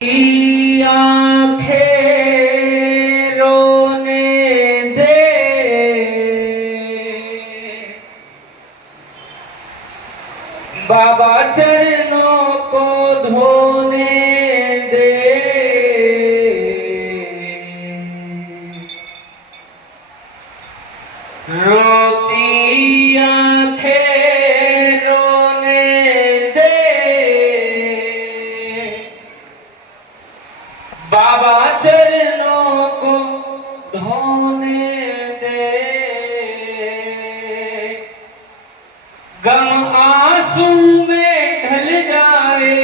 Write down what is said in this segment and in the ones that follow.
की आंखें रोने दे, बाबा चरणों को धोने दे। रोती आंखें रोने दे, बाबा चरणों को धोने दे। गम आंसू में ढल जाए,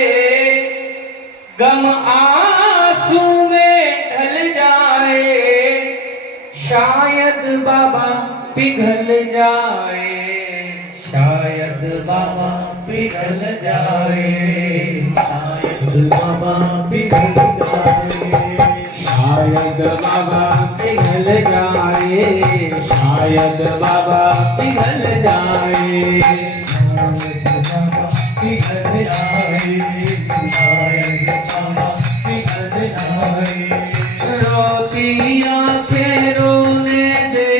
गम आंसू में ढल जाए, शायद बाबा पिघल जाए, शायद बाबा पिघल जाए, शायद बाबा पिघल जाए, शायद बाबा पिघल जाए, शायद बाबा पिघल जाए, पिघल जाए, शायद बाबा पिघल जाए। रोती आंखें रोने दे,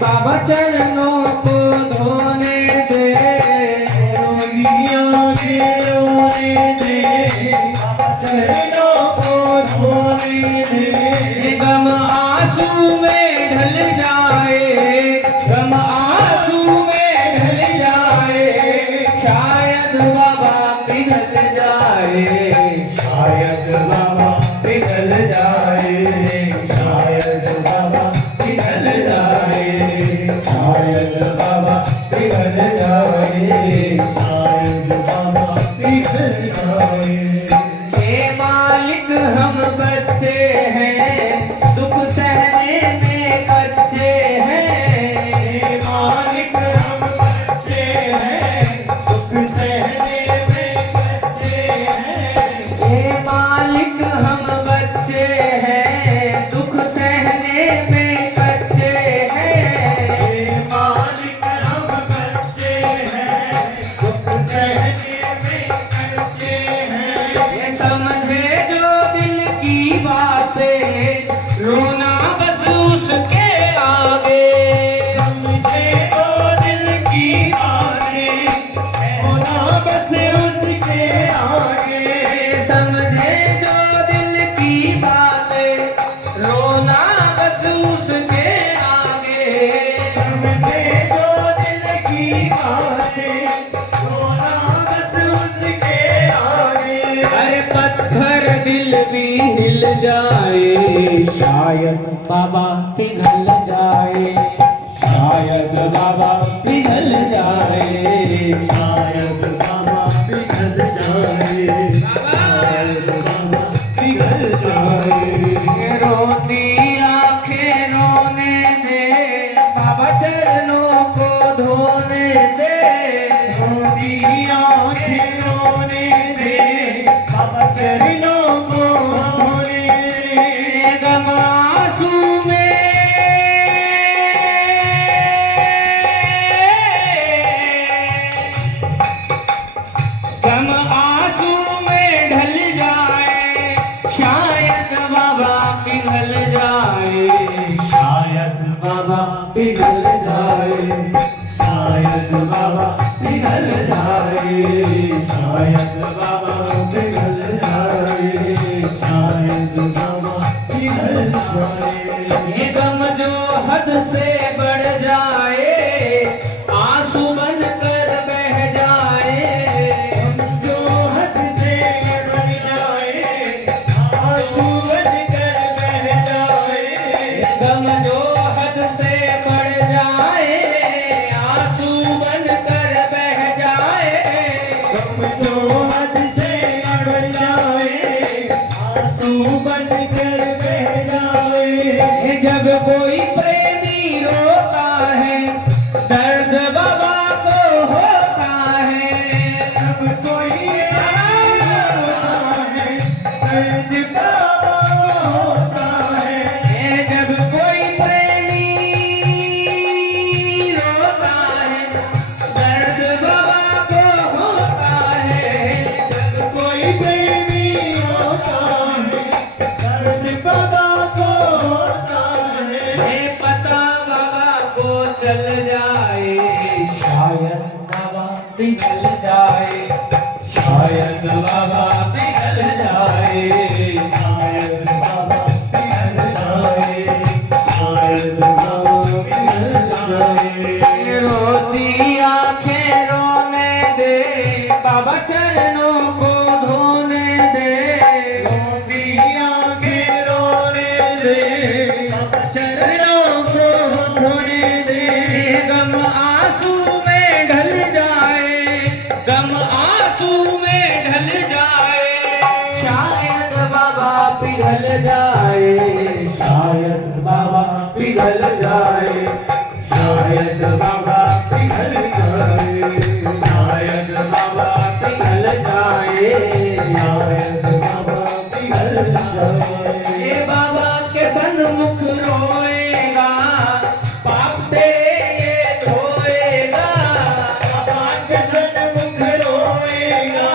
बाबा चरणों को धोने दे। रोती आंखें रोने दे, बाबा चरणों को धोने दे। गम आंसू में ढल जाए, गम आंसू में ढल जाए, शायद बाबा पिघल जाए, शायद बाबा पिघल जाए, शायद बाबा पिघल जाए, शायद बाबा पिघल जाए, शायद बाबा पिघल जाए। हे मालिक हम बच्चे हैं, दुख सहने में कच्चे हैं। हे मालिक हम बच्चे हैं, दुख सहने में कच्चे हैं। हे मालिक हम बच्चे हैं, दुख सहने में कच्चे हैं। हे मालिक हम बच्चे हैं, दुख सहने में कच्चे हैं। ये समझे जो दिल की बातें, रोना बस उसके आगे। समझे जो दिल की बातें, रोना बस उसके आगे। समझे जो दिल की बातें, रोना बस उसके आगे। समझे जो दिल की बातें, रोना बस उसके आगे। अरे पत्थर दिल भी हिल जाए, शायद बाबा पिघल जाए, शायद बाबा पिघल जाए, शायद बाबा पिघल जाए, शायद बाबा पिघल जाए। रोती आंखें रोने दे, बाबा चरणों को धोने दे। रोती आंखें रोने दे, बाबा चरणों को धोने दे। गम आंसू में, गम आंसू में ढल जाए, शायद बाबा पिघल जाए, शायद बाबा पिघल जाए, शायद बाबा पिघल जाए, शायद बाबा पिघल जाए, शायद बाबा पिघल जाए। ये गम जो हद से बढ़ जाए, आंसू बनकर बह जाए। गम जो हद से बढ़ जाए, आंसू बनकर बह जाए। गम जो हद से बढ़ जाए, आंसू बनकर बह जाए। गम जो हद से बढ़ जाए, आंसू बनकर बह जाए। जब कोई प्रेमी रोता है, दर्द बाबा को होता है। जब कोई रोता है, दर्द बाबा को होता है। जब कोई प्रेमी रोता है, दर्द बाबा को होता है। जब कोई प्रेमी रोता पिघल जाए, शायद बाबा पिघल जाए, शायद बाबा पिघल जाए, शायद बाबा पिघल जाए, शायद बाबा पिघल जाए। ये बाबा के सन्मुख रोएगा, पाप तेरे ये धोएगा, बाबा के सन्मुख रोएगा,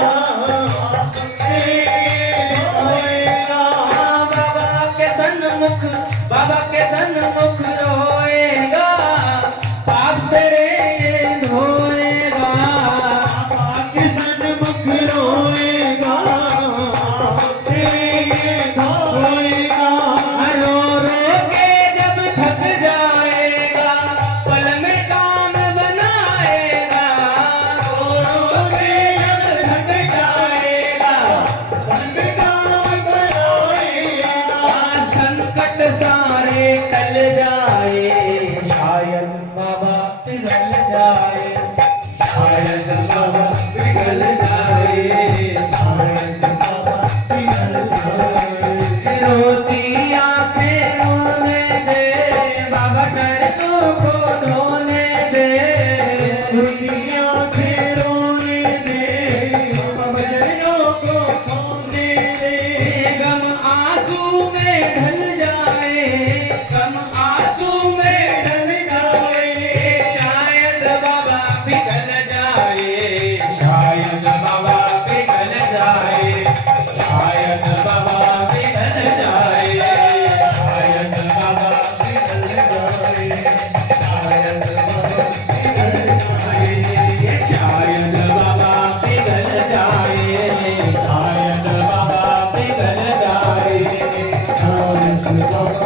बाबा के सन्मुख रोएगा, पाप तेरे ये धोएगा, बाबा के सन्मुख रोएगा, तेरे धोएगा। रो रो के जब थक जाएगा, पल में काम बनाएगा, रो रो के जब थक जाएगा, पल में काम बनाएगा। संकट सारे टल जाए, शायद बाबा पिघल जाए, शायद बाबा पिघल जाए, शायद बाबा पिघल जाए। रोती आंखें रोने दे, बाबा चरणों को धोने दे, दुनिया के रोने दे, बाबा चरणों को खोने दे। गम आंसू में ढल जाए, गम आंसू में ढल जाए, शायद बाबा पिघल जाए, शायद बाबा पिघल जाए, शायद बाबा पिघल जाए, शायद बाबा पिघल जाए, शायद बाबा पिघल जाए, शायद बाबा पिघल जाए, शायद बाबा पिघल जाए। शायद बाबा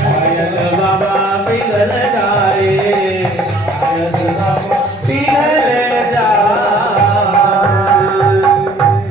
शायद बाबा पिघल जाए, शायद बाबा